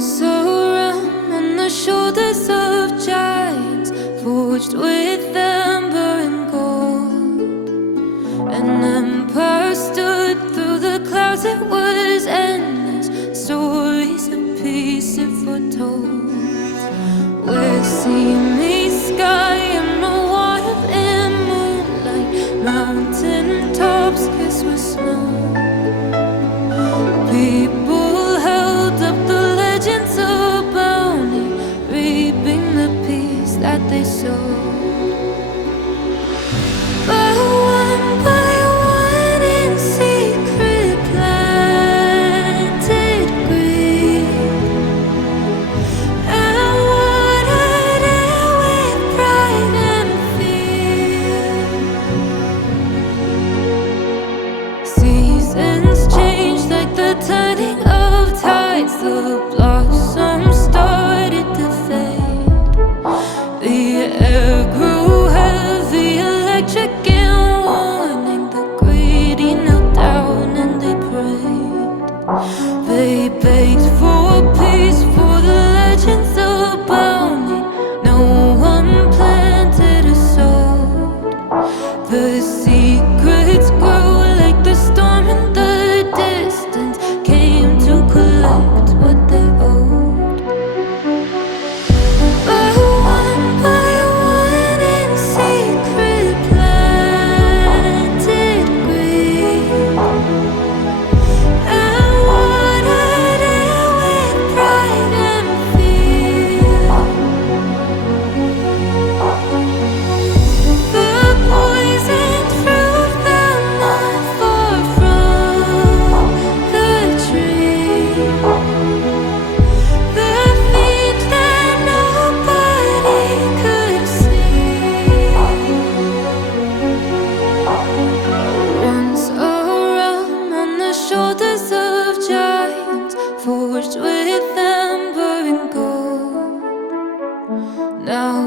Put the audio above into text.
Once a realm on the shoulders of giants, forged with amber and gold. An empire stood through the clouds, it was endless. Stories of peace it foretold. Where sea meets sky and the water in moonlight, mountain tops kissed with snow. People held up the legends of bounty, reaping the peace that they sowed. But one by one in secret planted greed, and watered it with pride and fear. Seasons change like the turning of tides. The blossoms started to fade. The air grew heavy, electric and warning. The greedy knelt down and they prayed. They begged for peace, for the legends of bounty. No one planted a soul. The secrets grew like the storm in the distance, came to collect what they owed. But one by one in secret planted greed, and watered it with pride and fear. The poisoned fruit fell not far from the tree. The fiend that nobody could see. Once a realm on the shoulders of giants, forged with amber and gold. Now